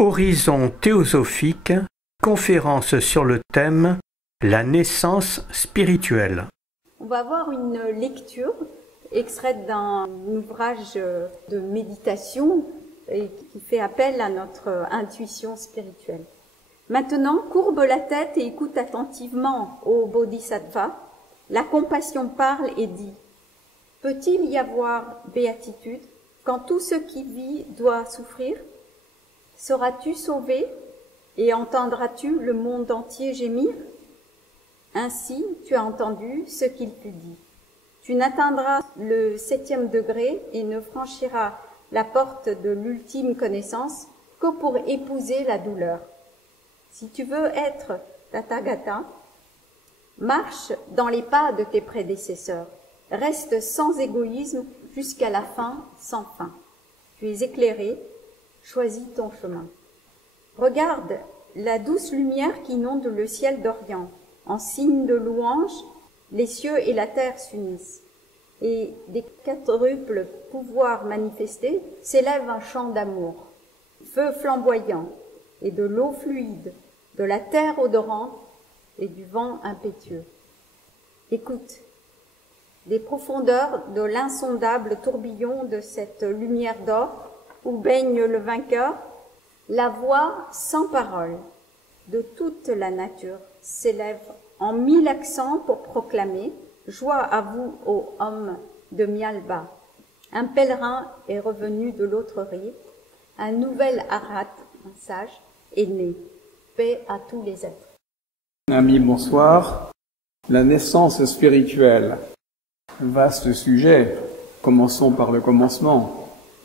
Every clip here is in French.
Horizon théosophique, conférence sur le thème « La naissance spirituelle ». On va voir une lecture extraite d'un ouvrage de méditation et qui fait appel à notre intuition spirituelle. Maintenant, courbe la tête et écoute attentivement, ô Bodhisattva. La compassion parle et dit « Peut-il y avoir béatitude quand tout ce qui vit doit souffrir? Seras-tu sauvé et entendras-tu le monde entier gémir? Ainsi, tu as entendu ce qu'il fut dit. Tu n'atteindras le 7e degré et ne franchiras la porte de l'ultime connaissance que pour épouser la douleur. Si tu veux être Tathagata, marche dans les pas de tes prédécesseurs. Reste sans égoïsme jusqu'à la fin sans fin. Tu es éclairé, choisis ton chemin. Regarde la douce lumière qui inonde le ciel d'Orient. En signe de louange, les cieux et la terre s'unissent. Et des quadruples pouvoirs manifestés s'élève un chant d'amour. Feu flamboyant et de l'eau fluide, de la terre odorante et du vent impétueux. Écoute, des profondeurs de l'insondable tourbillon de cette lumière d'or où baigne le vainqueur, la voix sans parole de toute la nature s'élève en 1000 accents pour proclamer « Joie à vous, ô hommes de Mialba ». Un pèlerin est revenu de l'autre rive, un nouvel Arhat, un sage, est né. Paix à tous les êtres. Amis, bonsoir. La naissance spirituelle. Vaste sujet. Commençons par le commencement.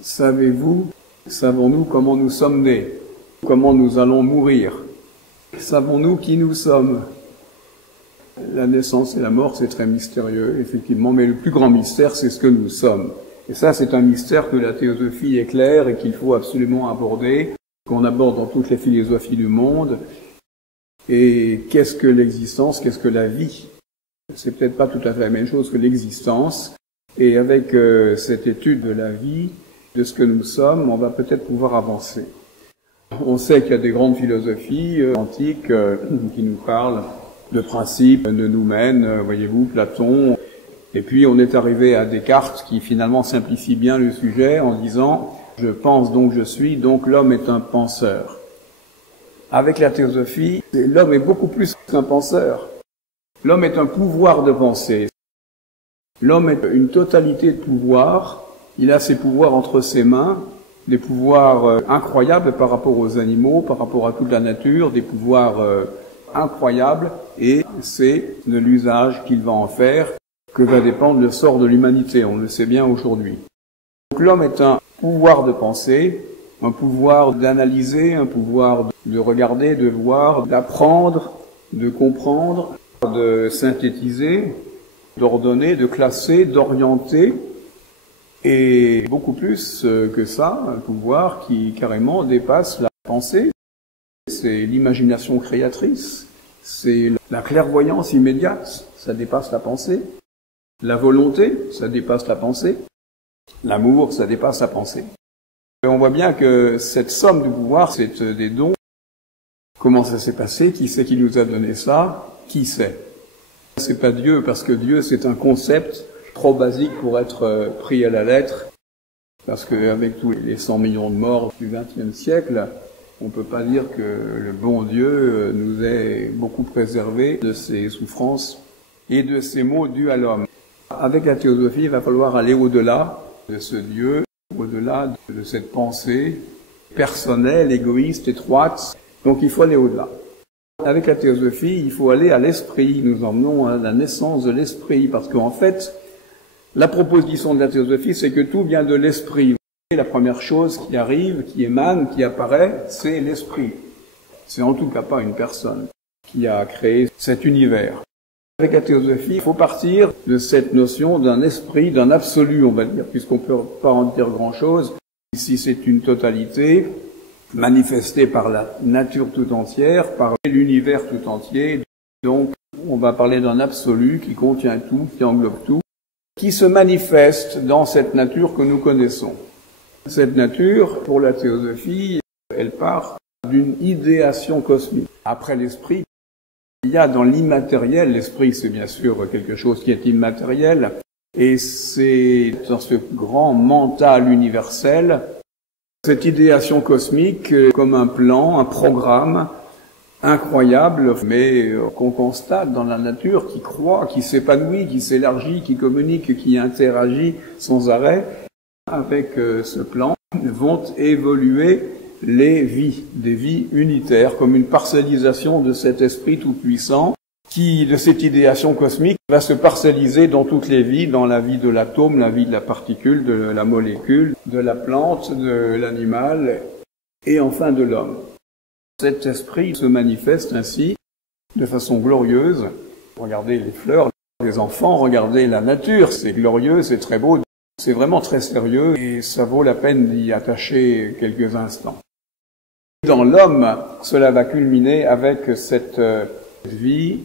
Savons-nous comment nous sommes nés? Comment nous allons mourir? Savons-nous qui nous sommes? La naissance et la mort, c'est très mystérieux, effectivement, mais le plus grand mystère, c'est ce que nous sommes. Et ça, c'est un mystère que la théosophie éclaire et qu'il faut absolument aborder, qu'on aborde dans toutes les philosophies du monde. Et qu'est-ce que l'existence? Qu'est-ce que la vie? C'est peut-être pas tout à fait la même chose que l'existence. Et avec cette étude de la vie, de ce que nous sommes, on va peut-être pouvoir avancer. On sait qu'il y a des grandes philosophies antiques qui nous parlent de principes, de noumènes, voyez-vous, Platon. Et puis on est arrivé à Descartes qui finalement simplifie bien le sujet en disant « Je pense donc je suis, donc l'homme est un penseur ». Avec la théosophie, l'homme est beaucoup plus qu'un penseur. L'homme est un pouvoir de pensée. L'homme est une totalité de pouvoirs. Il a ses pouvoirs entre ses mains, des pouvoirs incroyables par rapport aux animaux, par rapport à toute la nature, des pouvoirs incroyables, et c'est de l'usage qu'il va en faire que va dépendre le sort de l'humanité, on le sait bien aujourd'hui. Donc l'homme est un pouvoir de penser, un pouvoir d'analyser, un pouvoir de regarder, de voir, d'apprendre, de comprendre, de synthétiser, d'ordonner, de classer, d'orienter, et beaucoup plus que ça, un pouvoir qui carrément dépasse la pensée. C'est l'imagination créatrice, c'est la clairvoyance immédiate, ça dépasse la pensée. La volonté, ça dépasse la pensée. L'amour, ça dépasse la pensée. Et on voit bien que cette somme de pouvoir, c'est des dons. Comment ça s'est passé? Qui c'est qui nous a donné ça? Qui sait? C'est pas Dieu, parce que Dieu, c'est un concept trop basique pour être pris à la lettre. Parce qu'avec tous les 100 millions de morts du XXe siècle, on peut pas dire que le bon Dieu nous ait beaucoup préservés de ses souffrances et de ces maux dus à l'homme. Avec la théosophie, il va falloir aller au-delà de ce Dieu, au-delà de cette pensée personnelle, égoïste, étroite. Donc il faut aller au-delà. Avec la théosophie, il faut aller à l'esprit. Nous emmenons à la naissance de l'esprit, parce qu'en fait, la proposition de la théosophie, c'est que tout vient de l'esprit. La première chose qui arrive, qui émane, qui apparaît, c'est l'esprit. C'est en tout cas pas une personne qui a créé cet univers. Avec la théosophie, il faut partir de cette notion d'un esprit, d'un absolu, on va dire, puisqu'on peut pas en dire grand-chose. Ici, c'est une totalité manifestée par la nature tout entière, par l'univers tout entier. Donc, on va parler d'un absolu qui contient tout, qui englobe tout, qui se manifeste dans cette nature que nous connaissons. Cette nature, pour la théosophie, elle part d'une idéation cosmique. Après l'esprit, il y a dans l'immatériel, l'esprit c'est bien sûr quelque chose qui est immatériel, et c'est dans ce grand mental universel, cette idéation cosmique comme un plan, un programme incroyable, mais qu'on constate dans la nature, qui croît, qui s'épanouit, qui s'élargit, qui communique, qui interagit sans arrêt. Avec ce plan vont évoluer les vies, des vies unitaires, comme une parcellisation de cet esprit tout-puissant qui, de cette idéation cosmique, va se parcelliser dans toutes les vies, dans la vie de l'atome, la vie de la particule, de la molécule, de la plante, de l'animal, et enfin de l'homme. Cet esprit se manifeste ainsi, de façon glorieuse. Regardez les fleurs, les enfants, regardez la nature, c'est glorieux, c'est très beau, c'est vraiment très sérieux, et ça vaut la peine d'y attacher quelques instants. Dans l'homme, cela va culminer avec cette vie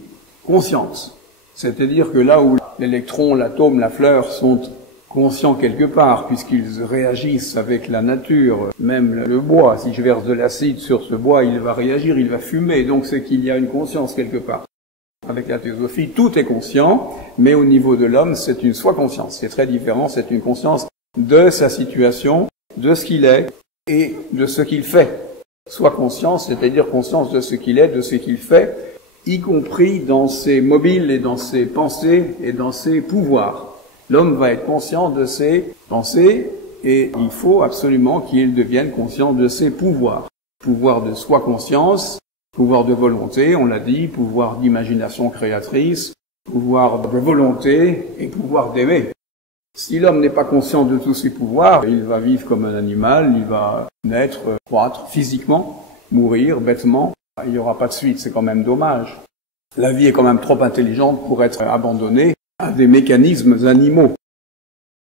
consciente. C'est-à-dire que là où l'électron, l'atome, la fleur sont conscients quelque part, puisqu'ils réagissent avec la nature, même le bois, si je verse de l'acide sur ce bois, il va réagir, il va fumer, donc c'est qu'il y a une conscience quelque part. Avec la théosophie, tout est conscient, mais au niveau de l'homme, c'est une soi-conscience. C'est très différent, c'est une conscience de sa situation, de ce qu'il est et de ce qu'il fait. Soi-conscience, c'est-à-dire conscience de ce qu'il est, de ce qu'il fait, y compris dans ses mobiles et dans ses pensées et dans ses pouvoirs. L'homme va être conscient de ses pensées et il faut absolument qu'il devienne conscient de ses pouvoirs. Pouvoir de soi-conscience, pouvoir de volonté, on l'a dit, pouvoir d'imagination créatrice, pouvoir de volonté et pouvoir d'aimer. Si l'homme n'est pas conscient de tous ses pouvoirs, il va vivre comme un animal, il va naître, croître physiquement, mourir bêtement. Il n'y aura pas de suite, c'est quand même dommage. La vie est quand même trop intelligente pour être abandonnée à des mécanismes animaux.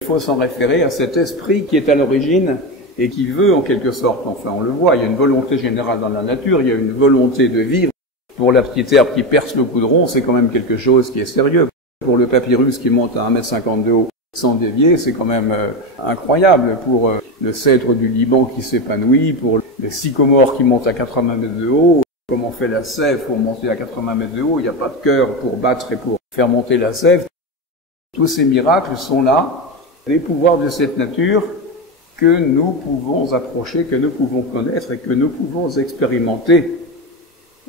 Il faut s'en référer à cet esprit qui est à l'origine et qui veut en quelque sorte, enfin on le voit, il y a une volonté générale dans la nature, il y a une volonté de vivre. Pour la petite herbe qui perce le goudron, c'est quand même quelque chose qui est sérieux. Pour le papyrus qui monte à 1,50 m de haut sans dévier, c'est quand même incroyable. Pour le cèdre du Liban qui s'épanouit, pour les sycomores qui montent à 80 m de haut, comme on fait la sève pour monter à 80 m de haut, il n'y a pas de cœur pour battre et pour faire monter la sève. Tous ces miracles sont là, les pouvoirs de cette nature que nous pouvons approcher, que nous pouvons connaître et que nous pouvons expérimenter.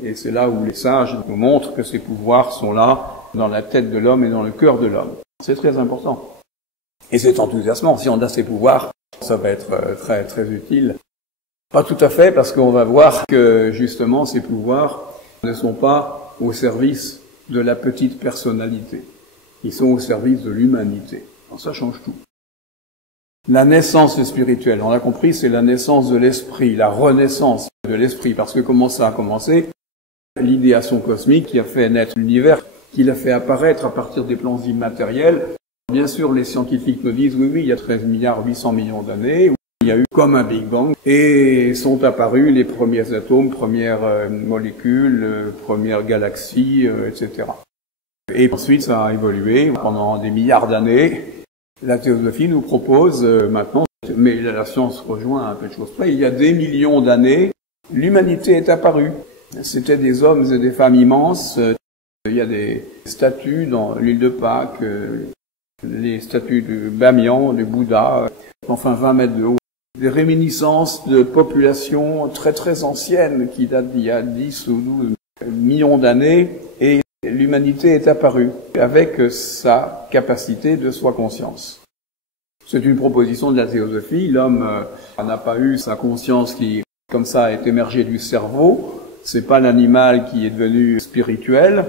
Et c'est là où les sages nous montrent que ces pouvoirs sont là, dans la tête de l'homme et dans le cœur de l'homme. C'est très important. Et c'est enthousiasmant. Si on a ces pouvoirs, ça va être très, très utile. Pas tout à fait, parce qu'on va voir que, justement, ces pouvoirs ne sont pas au service de la petite personnalité. Ils sont au service de l'humanité. Alors ça change tout. La naissance spirituelle, on l'a compris, c'est la naissance de l'esprit, la renaissance de l'esprit. Parce que comment ça a commencé? L'idéation cosmique qui a fait naître l'univers, qui l'a fait apparaître à partir des plans immatériels. Bien sûr, les scientifiques nous disent, oui, il y a 13 milliards 800 millions d'années, il y a eu comme un Big Bang, et sont apparus les premiers atomes, premières molécules, premières galaxies, etc. Et ensuite, ça a évolué pendant des milliards d'années. La théosophie nous propose maintenant, mais la science rejoint un peu de choses près, il y a des millions d'années, l'humanité est apparue. C'était des hommes et des femmes immenses. Il y a des statues dans l'île de Pâques, les statues de Bamiyan, de Bouddha, enfin 20 mètres de haut. Des réminiscences de populations très très anciennes qui datent d'il y a 10 ou 12 millions d'années, et l'humanité est apparue avec sa capacité de soi-conscience. C'est une proposition de la théosophie. L'homme n'a pas eu sa conscience qui, comme ça, est émergée du cerveau. C'est pas l'animal qui est devenu spirituel.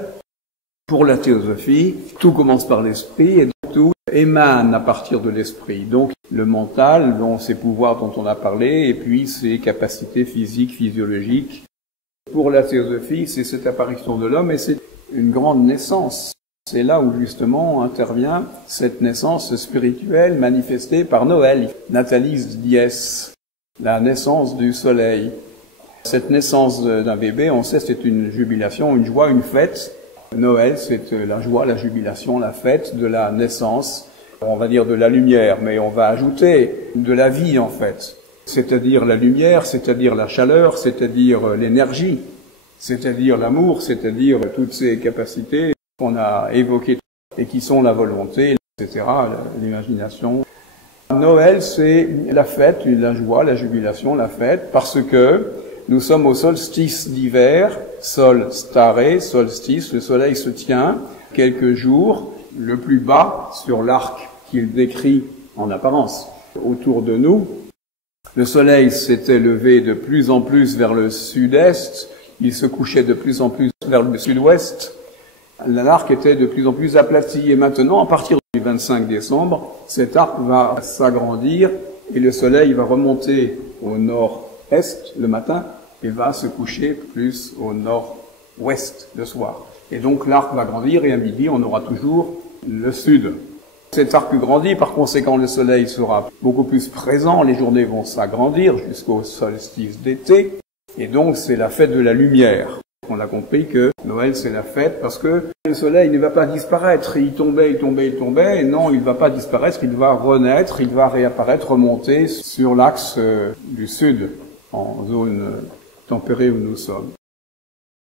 Pour la théosophie, tout commence par l'esprit et tout émane à partir de l'esprit. Donc, le mental, dont ses pouvoirs dont on a parlé, et puis ses capacités physiques, physiologiques. Pour la théosophie, c'est cette apparition de l'homme et c'est une grande naissance. C'est là où justement intervient cette naissance spirituelle manifestée par Noël, Natalis Dies, la naissance du soleil. Cette naissance d'un bébé, on sait, c'est une jubilation, une joie, une fête. Noël, c'est la joie, la jubilation, la fête de la naissance, on va dire de la lumière, mais on va ajouter de la vie en fait. c'est-à-dire la lumière, c'est-à-dire la chaleur, c'est-à-dire l'énergie, c'est-à-dire l'amour, c'est-à-dire toutes ces capacités qu'on a évoquées et qui sont la volonté, etc., l'imagination. Noël, c'est la fête, la joie, la jubilation, la fête, parce que nous sommes au solstice d'hiver, sol staré, solstice, le soleil se tient quelques jours, le plus bas sur l'arc qu'il décrit en apparence autour de nous. Le soleil s'était levé de plus en plus vers le sud-est, il se couchait de plus en plus vers le sud-ouest, l'arc était de plus en plus aplati, et maintenant, à partir du 25 décembre, cet arc va s'agrandir et le soleil va remonter au nord-est le matin et va se coucher plus au nord-ouest le soir. Et donc l'arc va grandir et à midi, on aura toujours le sud. Cet arc grandit, par conséquent le soleil sera beaucoup plus présent, les journées vont s'agrandir jusqu'au solstice d'été, et donc c'est la fête de la lumière. On a compris que Noël c'est la fête parce que le soleil ne va pas disparaître, il tombait, et non, il ne va pas disparaître, il va renaître, il va réapparaître, remonter sur l'axe du sud, en zone tempérée où nous sommes.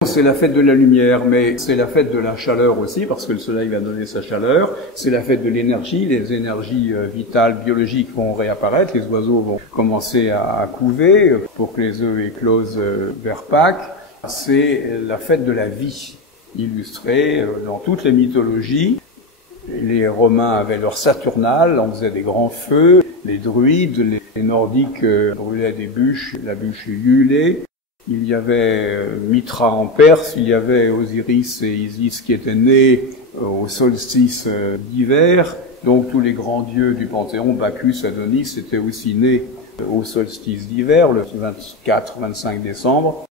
C'est la fête de la lumière, mais c'est la fête de la chaleur aussi, parce que le soleil va donner sa chaleur. C'est la fête de l'énergie, les énergies vitales, biologiques vont réapparaître, les oiseaux vont commencer à couver pour que les œufs éclosent vers Pâques. C'est la fête de la vie, illustrée dans toutes les mythologies. Les Romains avaient leur Saturnale, on faisait des grands feux. Les druides, les Nordiques brûlaient des bûches, la bûche Yulé. Il y avait Mitra en Perse, il y avait Osiris et Isis qui étaient nés au solstice d'hiver. Donc tous les grands dieux du Panthéon, Bacchus, Adonis, étaient aussi nés au solstice d'hiver, le 24-25 décembre.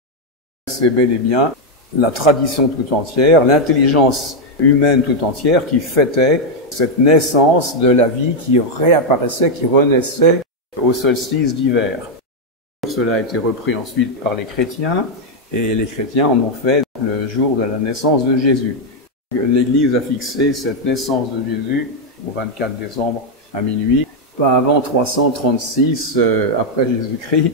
C'est bel et bien la tradition tout entière, l'intelligence humaine tout entière qui fêtait cette naissance de la vie qui réapparaissait, qui renaissait au solstice d'hiver. Cela a été repris ensuite par les chrétiens, et les chrétiens en ont fait le jour de la naissance de Jésus. L'Église a fixé cette naissance de Jésus au 24 décembre à minuit, pas avant 336 après Jésus-Christ,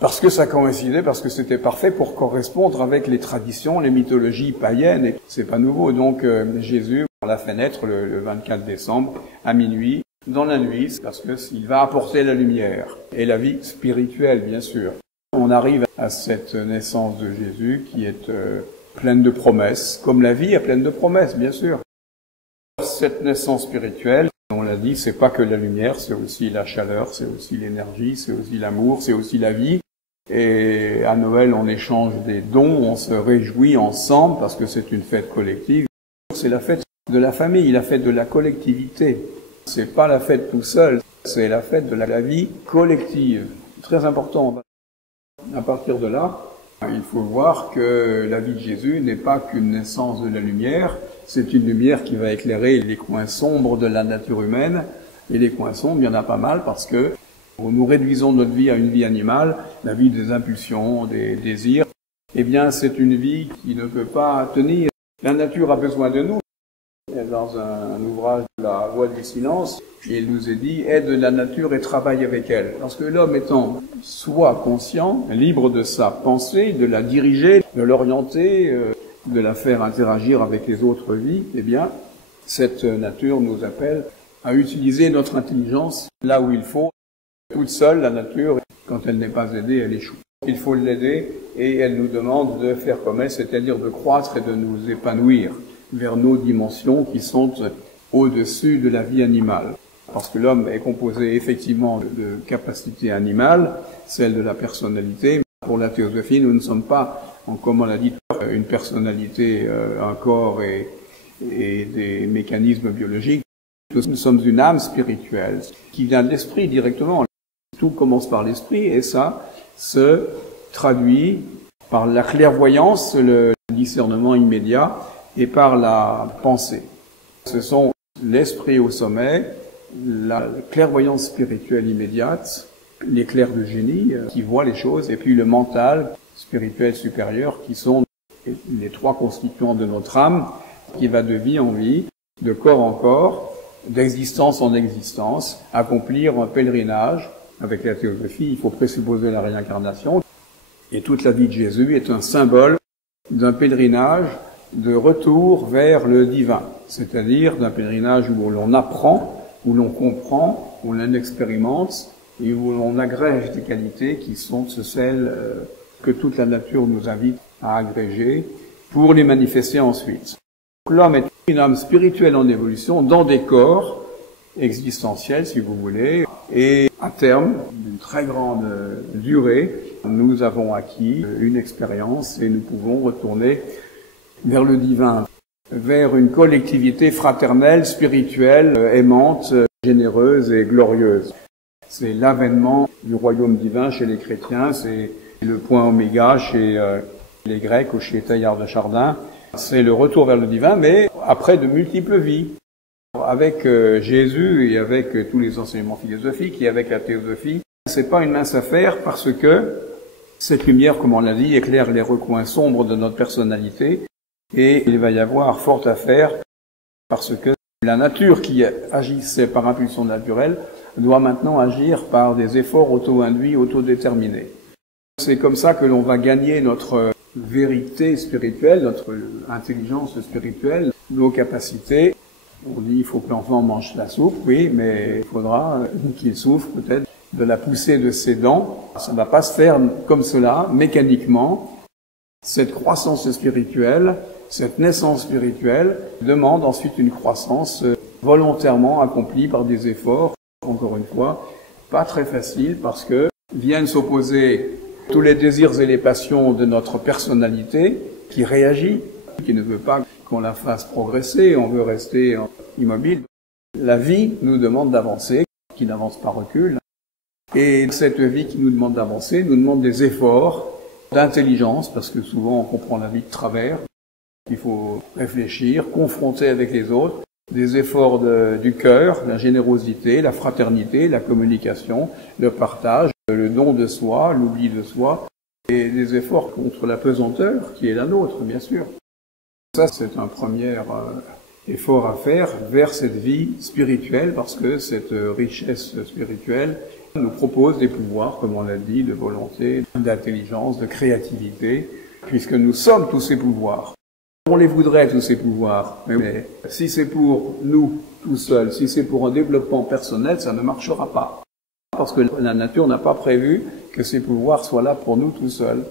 parce que ça coïncidait, parce que c'était parfait pour correspondre avec les traditions, les mythologies païennes, et c'est pas nouveau. Donc Jésus, on l'a fait naître le 24 décembre à minuit, dans la nuit, parce qu'il va apporter la lumière et la vie spirituelle, bien sûr. On arrive à cette naissance de Jésus qui est pleine de promesses, comme la vie est pleine de promesses, bien sûr. Cette naissance spirituelle, on l'a dit, c'est pas que la lumière, c'est aussi la chaleur, c'est aussi l'énergie, c'est aussi l'amour, c'est aussi la vie. Et à Noël, on échange des dons, on se réjouit ensemble parce que c'est une fête collective. C'est la fête de la famille, la fête de la collectivité. C'est pas la fête tout seul, c'est la fête de la vie collective. Très important. À partir de là, il faut voir que la vie de Jésus n'est pas qu'une naissance de la lumière, c'est une lumière qui va éclairer les coins sombres de la nature humaine. Et les coins sombres, il y en a pas mal parce que nous réduisons notre vie à une vie animale, la vie des impulsions, des désirs. Eh bien, c'est une vie qui ne peut pas tenir. La nature a besoin de nous. Dans un ouvrage de La Voix du silence, il nous est dit « aide la nature et travaille avec elle ». Parce que l'homme étant soit conscient, libre de sa pensée, de la diriger, de l'orienter, de la faire interagir avec les autres vies, eh bien, cette nature nous appelle à utiliser notre intelligence là où il faut. Toute seule, la nature, quand elle n'est pas aidée, elle échoue. Il faut l'aider et elle nous demande de faire comme elle, c'est-à-dire de croître et de nous épanouir vers nos dimensions qui sont au-dessus de la vie animale. Parce que l'homme est composé effectivement de capacités animales, celle de la personnalité. Pour la théosophie, nous ne sommes pas, comme on l'a dit, une personnalité, un corps et des mécanismes biologiques. Nous sommes une âme spirituelle qui vient de l'esprit directement. Tout commence par l'esprit et ça se traduit par la clairvoyance, le discernement immédiat, et par la pensée. Ce sont l'esprit au sommet, la clairvoyance spirituelle immédiate, l'éclair de génie qui voit les choses, et puis le mental spirituel supérieur qui sont les trois constituants de notre âme, qui va de vie en vie, de corps en corps, d'existence en existence, accomplir un pèlerinage avec la théosophie, il faut présupposer la réincarnation. Et toute la vie de Jésus est un symbole d'un pèlerinage de retour vers le divin, c'est-à-dire d'un pèlerinage où l'on apprend, où l'on comprend, où l'on expérimente et où l'on agrège des qualités qui sont celles que toute la nature nous invite à agréger pour les manifester ensuite. L'homme est une âme spirituelle en évolution dans des corps existentiels, si vous voulez, et à terme, d'une très grande durée, nous avons acquis une expérience et nous pouvons retourner vers le divin, vers une collectivité fraternelle, spirituelle, aimante, généreuse et glorieuse. C'est l'avènement du royaume divin chez les chrétiens, c'est le point oméga chez les Grecs ou chez Teilhard de Chardin. C'est le retour vers le divin, mais après de multiples vies. Avec Jésus et avec tous les enseignements philosophiques et avec la théosophie, c'est pas une mince affaire parce que cette lumière, comme on l'a dit, éclaire les recoins sombres de notre personnalité et il va y avoir fort à faire parce que la nature qui agissait par impulsion naturelle doit maintenant agir par des efforts auto-induits, auto-déterminés. C'est comme ça que l'on va gagner notre vérité spirituelle, notre intelligence spirituelle, nos capacités. On dit il faut que l'enfant mange la soupe, oui, mais il faudra qu'il souffre peut-être de la poussée de ses dents. Ça ne va pas se faire comme cela, mécaniquement. Cette croissance spirituelle, cette naissance spirituelle demande ensuite une croissance volontairement accomplie par des efforts, encore une fois, pas très faciles parce que viennent s'opposer tous les désirs et les passions de notre personnalité qui réagit, qui ne veut pas qu'on la fasse progresser, on veut rester immobile. La vie nous demande d'avancer, qui n'avance pas recule. Et cette vie qui nous demande d'avancer nous demande des efforts d'intelligence, parce que souvent on comprend la vie de travers. Il faut réfléchir, confronter avec les autres, des efforts du cœur, la générosité, la fraternité, la communication, le partage, le don de soi, l'oubli de soi, et des efforts contre la pesanteur qui est la nôtre, bien sûr. Ça, c'est un premier effort à faire vers cette vie spirituelle, parce que cette richesse spirituelle nous propose des pouvoirs, comme on l'a dit, de volonté, d'intelligence, de créativité, puisque nous sommes tous ces pouvoirs. On les voudrait, tous ces pouvoirs, mais si c'est pour nous, tout seuls, si c'est pour un développement personnel, ça ne marchera pas. Parce que la nature n'a pas prévu que ces pouvoirs soient là pour nous tout seuls.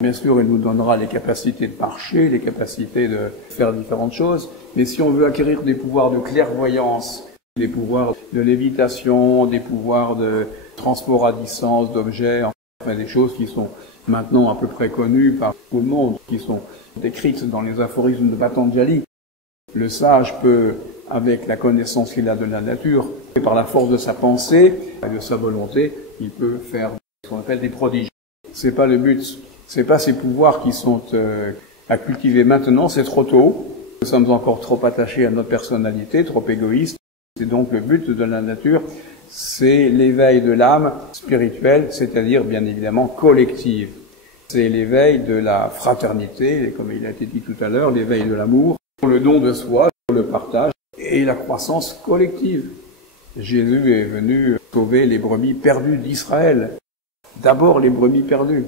Bien sûr, il nous donnera les capacités de marcher, les capacités de faire différentes choses, mais si on veut acquérir des pouvoirs de clairvoyance, des pouvoirs de lévitation, des pouvoirs de transport à distance d'objets, enfin des choses qui sont maintenant à peu près connues par tout le monde, qui sont décrites dans les aphorismes de Patanjali. Le sage peut, avec la connaissance qu'il a de la nature, et par la force de sa pensée et de sa volonté, il peut faire ce qu'on appelle des prodiges. C'est pas le but. C'est pas ces pouvoirs qui sont à cultiver maintenant, c'est trop tôt. Nous sommes encore trop attachés à notre personnalité, trop égoïstes. C'est donc le but de la nature, c'est l'éveil de l'âme spirituelle, c'est-à-dire bien évidemment collective. C'est l'éveil de la fraternité, comme il a été dit tout à l'heure, l'éveil de l'amour, le don de soi, le partage et la croissance collective. Jésus est venu sauver les brebis perdues d'Israël. D'abord les brebis perdues.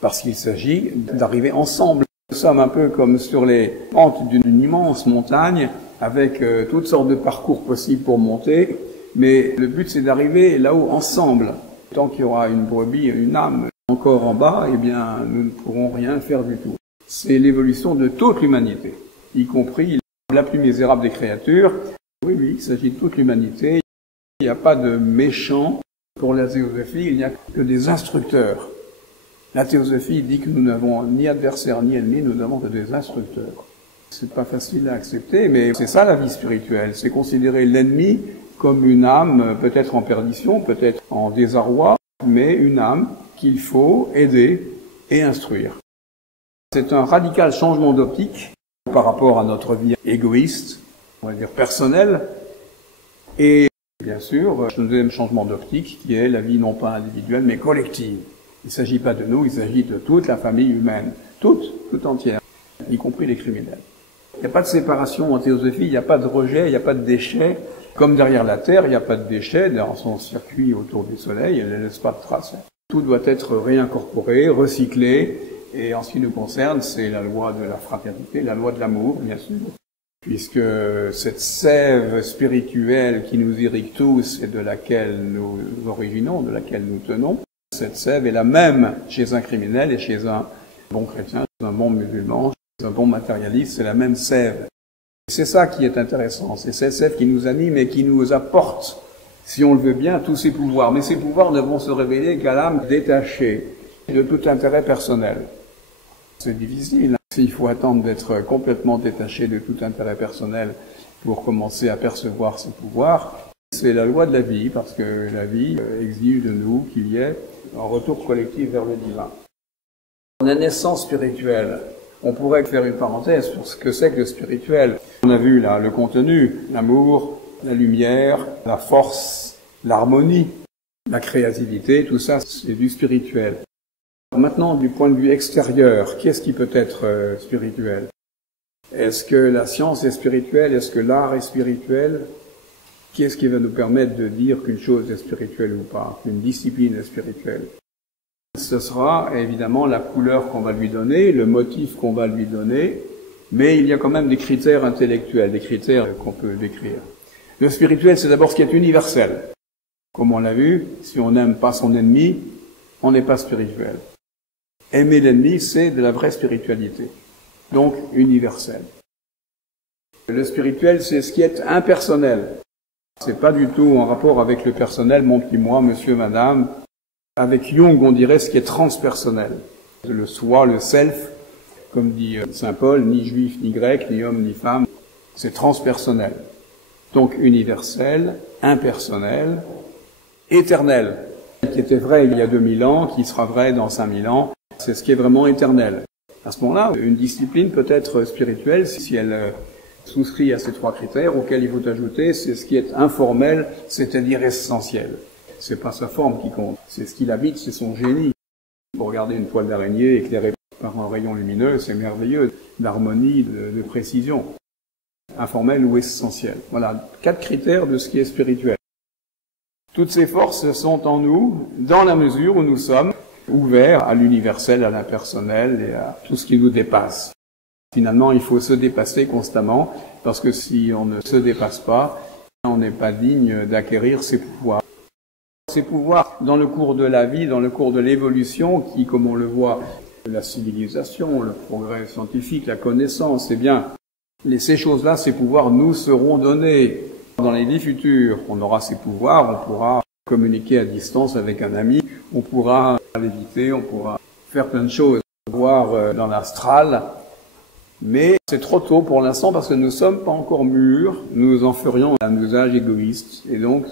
Parce qu'il s'agit d'arriver ensemble. Nous sommes un peu comme sur les pentes d'une immense montagne, avec toutes sortes de parcours possibles pour monter, mais le but c'est d'arriver là-haut ensemble. Tant qu'il y aura une brebis, une âme encore en bas, eh bien nous ne pourrons rien faire du tout. C'est l'évolution de toute l'humanité, y compris la plus misérable des créatures. Oui, il s'agit de toute l'humanité. Il n'y a pas de méchants pour la théosophie, il n'y a que des instructeurs. La théosophie dit que nous n'avons ni adversaires ni ennemis, nous n'avons que des instructeurs. C'est pas facile à accepter, mais c'est ça la vie spirituelle. C'est considérer l'ennemi comme une âme peut-être en perdition, peut-être en désarroi, mais une âme qu'il faut aider et instruire. C'est un radical changement d'optique par rapport à notre vie égoïste, on va dire personnelle, et bien sûr, un deuxième changement d'optique qui est la vie non pas individuelle mais collective. Il ne s'agit pas de nous, il s'agit de toute la famille humaine, toute entière, y compris les criminels. Il n'y a pas de séparation en théosophie, il n'y a pas de rejet, il n'y a pas de déchet, Comme derrière la Terre, il n'y a pas de déchets dans son circuit autour du Soleil, elle ne laisse pas de traces. Tout doit être réincorporé, recyclé, et en ce qui nous concerne, c'est la loi de la fraternité, la loi de l'amour, bien sûr. Puisque cette sève spirituelle qui nous irrigue tous et de laquelle nous originons, de laquelle nous tenons, cette sève est la même chez un criminel et chez un bon chrétien, chez un bon musulman, chez un bon matérialiste, c'est la même sève. C'est ça qui est intéressant, c'est cette sève qui nous anime et qui nous apporte, si on le veut bien, tous ces pouvoirs. Mais ces pouvoirs ne vont se révéler qu'à l'âme détachée de tout intérêt personnel. C'est difficile. Il faut attendre d'être complètement détaché de tout intérêt personnel pour commencer à percevoir ces pouvoirs. C'est la loi de la vie, parce que la vie exige de nous qu'il y ait un retour collectif vers le divin. La naissance spirituelle. On pourrait faire une parenthèse sur ce que c'est que le spirituel. On a vu là le contenu, l'amour, la lumière, la force, l'harmonie, la créativité, tout ça c'est du spirituel. Maintenant, du point de vue extérieur, qu'est-ce qui peut être spirituel? Est-ce que la science est spirituelle? Est-ce que l'art est spirituel? Qu'est-ce qui va nous permettre de dire qu'une chose est spirituelle ou pas, qu'une discipline est spirituelle? Ce sera évidemment la couleur qu'on va lui donner, le motif qu'on va lui donner, mais il y a quand même des critères intellectuels, des critères qu'on peut décrire. Le spirituel, c'est d'abord ce qui est universel. Comme on l'a vu, si on n'aime pas son ennemi, on n'est pas spirituel. Aimer l'ennemi, c'est de la vraie spiritualité, donc universel. Le spirituel, c'est ce qui est impersonnel. C'est pas du tout en rapport avec le personnel, mon petit moi, monsieur, madame. Avec Jung, on dirait ce qui est transpersonnel. Le soi, le self, comme dit saint Paul, ni juif, ni grec, ni homme, ni femme, c'est transpersonnel. Donc universel, impersonnel, éternel. Qui était vrai il y a 2000 ans, qui sera vrai dans 5000 ans. C'est ce qui est vraiment éternel. À ce moment-là, une discipline peut être spirituelle si elle souscrit à ces trois critères auxquels il faut ajouter, c'est ce qui est informel, c'est-à-dire essentiel. C'est pas sa forme qui compte, c'est ce qui l'habite, c'est son génie. Pour regarder une toile d'araignée éclairée par un rayon lumineux, c'est merveilleux, d'harmonie, de précision. Informel ou essentiel. Voilà, 4 critères de ce qui est spirituel. Toutes ces forces sont en nous, dans la mesure où nous sommes ouverts à l'universel, à l'impersonnel et à tout ce qui nous dépasse. Finalement, il faut se dépasser constamment, parce que si on ne se dépasse pas, on n'est pas digne d'acquérir ces pouvoirs. Ces pouvoirs, dans le cours de la vie, dans le cours de l'évolution, qui, comme on le voit, la civilisation, le progrès scientifique, la connaissance, eh bien, ces choses-là, ces pouvoirs nous seront donnés. Dans les vies futures, on aura ces pouvoirs, on pourra communiquer à distance avec un ami, on pourra léviter, on pourra faire plein de choses, voir dans l'astral. Mais c'est trop tôt pour l'instant parce que nous ne sommes pas encore mûrs, nous en ferions un usage égoïste et donc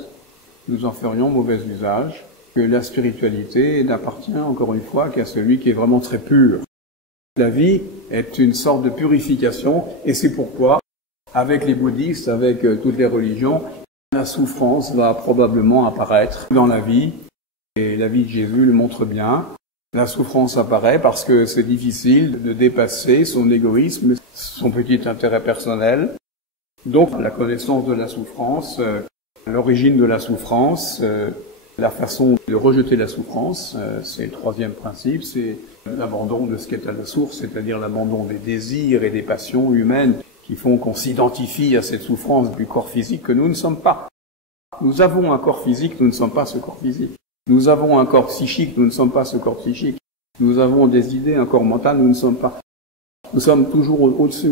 nous en ferions mauvais usage, que la spiritualité n'appartient encore une fois qu'à celui qui est vraiment très pur. La vie est une sorte de purification et c'est pourquoi, avec les bouddhistes, avec toutes les religions, la souffrance va probablement apparaître dans la vie et la vie de Jésus le montre bien. La souffrance apparaît parce que c'est difficile de dépasser son égoïsme, son petit intérêt personnel. Donc la connaissance de la souffrance, l'origine de la souffrance, la façon de rejeter la souffrance, c'est le troisième principe, c'est l'abandon de ce qui est à la source, c'est-à-dire l'abandon des désirs et des passions humaines qui font qu'on s'identifie à cette souffrance du corps physique que nous ne sommes pas. Nous avons un corps physique, nous ne sommes pas ce corps physique. Nous avons un corps psychique, nous ne sommes pas ce corps psychique. Nous avons des idées, un corps mental, nous ne sommes pas. Nous sommes toujours au-dessus.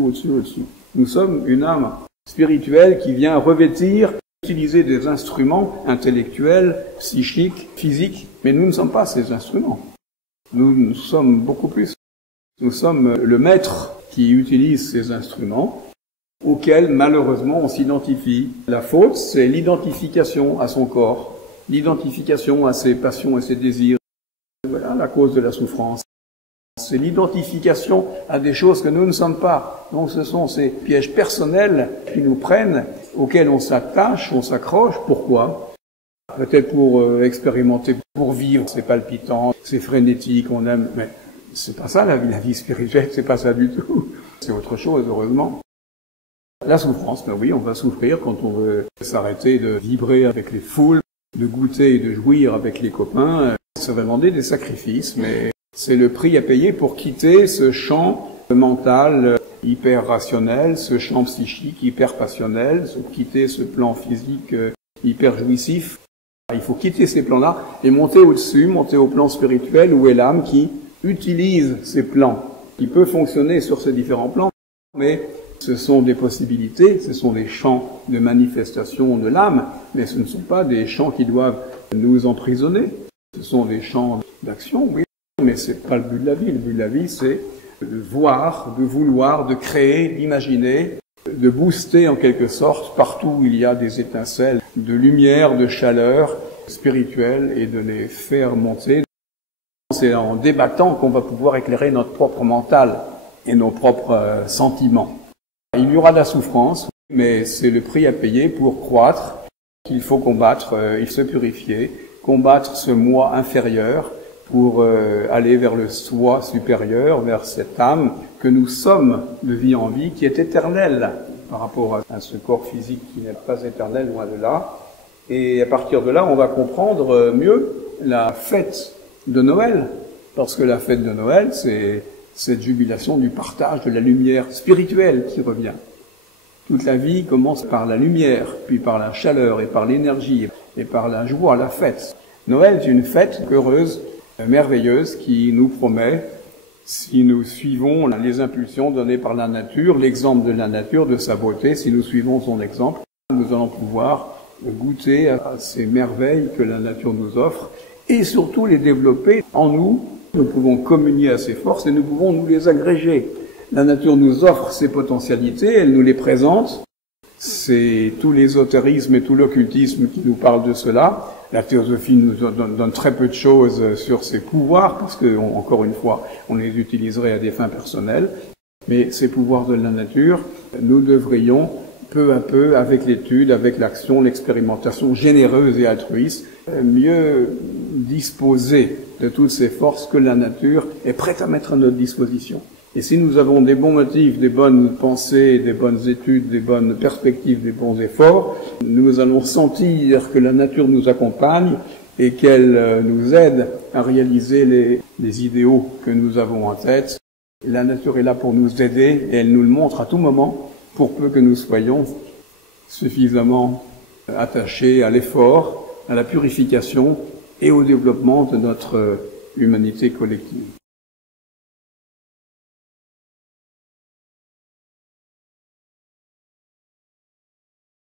Nous sommes une âme spirituelle qui vient revêtir, utiliser des instruments intellectuels, psychiques, physiques, mais nous ne sommes pas ces instruments. Nous sommes beaucoup plus. Nous sommes le maître qui utilise ces instruments auxquels, malheureusement, on s'identifie. La faute, c'est l'identification à son corps. L'identification à ses passions et ses désirs. Voilà la cause de la souffrance. C'est l'identification à des choses que nous ne sommes pas. Donc ce sont ces pièges personnels qui nous prennent, auxquels on s'attache, on s'accroche. Pourquoi? Peut-être pour expérimenter, pour vivre. C'est palpitant, c'est frénétique, on aime. Mais c'est pas ça la vie spirituelle, c'est pas ça du tout. C'est autre chose, heureusement. La souffrance, ben oui, on va souffrir quand on veut s'arrêter de vibrer avec les foules, de goûter et de jouir avec les copains. Ça va demander des sacrifices, mais c'est le prix à payer pour quitter ce champ mental hyper rationnel, ce champ psychique hyper passionnel, quitter ce plan physique hyper jouissif. Il faut quitter ces plans-là et monter au-dessus, monter au plan spirituel où est l'âme qui utilise ces plans, qui peut fonctionner sur ces différents plans, mais ce sont des possibilités, ce sont des champs de manifestation de l'âme, mais ce ne sont pas des champs qui doivent nous emprisonner. Ce sont des champs d'action, oui, mais c'est pas le but de la vie. Le but de la vie, c'est de voir, de vouloir, de créer, d'imaginer, de booster en quelque sorte partout où il y a des étincelles de lumière, de chaleur spirituelle et de les faire monter. C'est en débattant qu'on va pouvoir éclairer notre propre mental et nos propres sentiments. Il y aura de la souffrance, mais c'est le prix à payer pour croître, qu'il faut combattre, il se purifier, combattre ce moi inférieur pour aller vers le soi supérieur, vers cette âme que nous sommes de vie en vie, qui est éternelle par rapport à ce corps physique qui n'est pas éternel, loin de là. Et à partir de là, on va comprendre mieux la fête de Noël, parce que la fête de Noël, c'est cette jubilation du partage de la lumière spirituelle qui revient. Toute la vie commence par la lumière, puis par la chaleur et par l'énergie et par la joie, la fête. Noël est une fête heureuse, merveilleuse, qui nous promet, si nous suivons les impulsions données par la nature, l'exemple de la nature, de sa beauté, si nous suivons son exemple, nous allons pouvoir goûter à ces merveilles que la nature nous offre et surtout les développer en nous. Nous pouvons communier à ces forces et nous pouvons nous les agréger. La nature nous offre ces potentialités, elle nous les présente. C'est tout l'ésotérisme et tout l'occultisme qui nous parlent de cela. La théosophie nous donne très peu de choses sur ses pouvoirs, parce que, encore une fois, on les utiliserait à des fins personnelles. Mais ces pouvoirs de la nature, nous devrions, peu à peu, avec l'étude, avec l'action, l'expérimentation généreuse et altruiste, mieux disposer de toutes ces forces que la nature est prête à mettre à notre disposition. Et si nous avons des bons motifs, des bonnes pensées, des bonnes études, des bonnes perspectives, des bons efforts, nous allons sentir que la nature nous accompagne et qu'elle nous aide à réaliser les idéaux que nous avons en tête. La nature est là pour nous aider et elle nous le montre à tout moment, pour peu que nous soyons suffisamment attachés à l'effort, à la purification et au développement de notre humanité collective.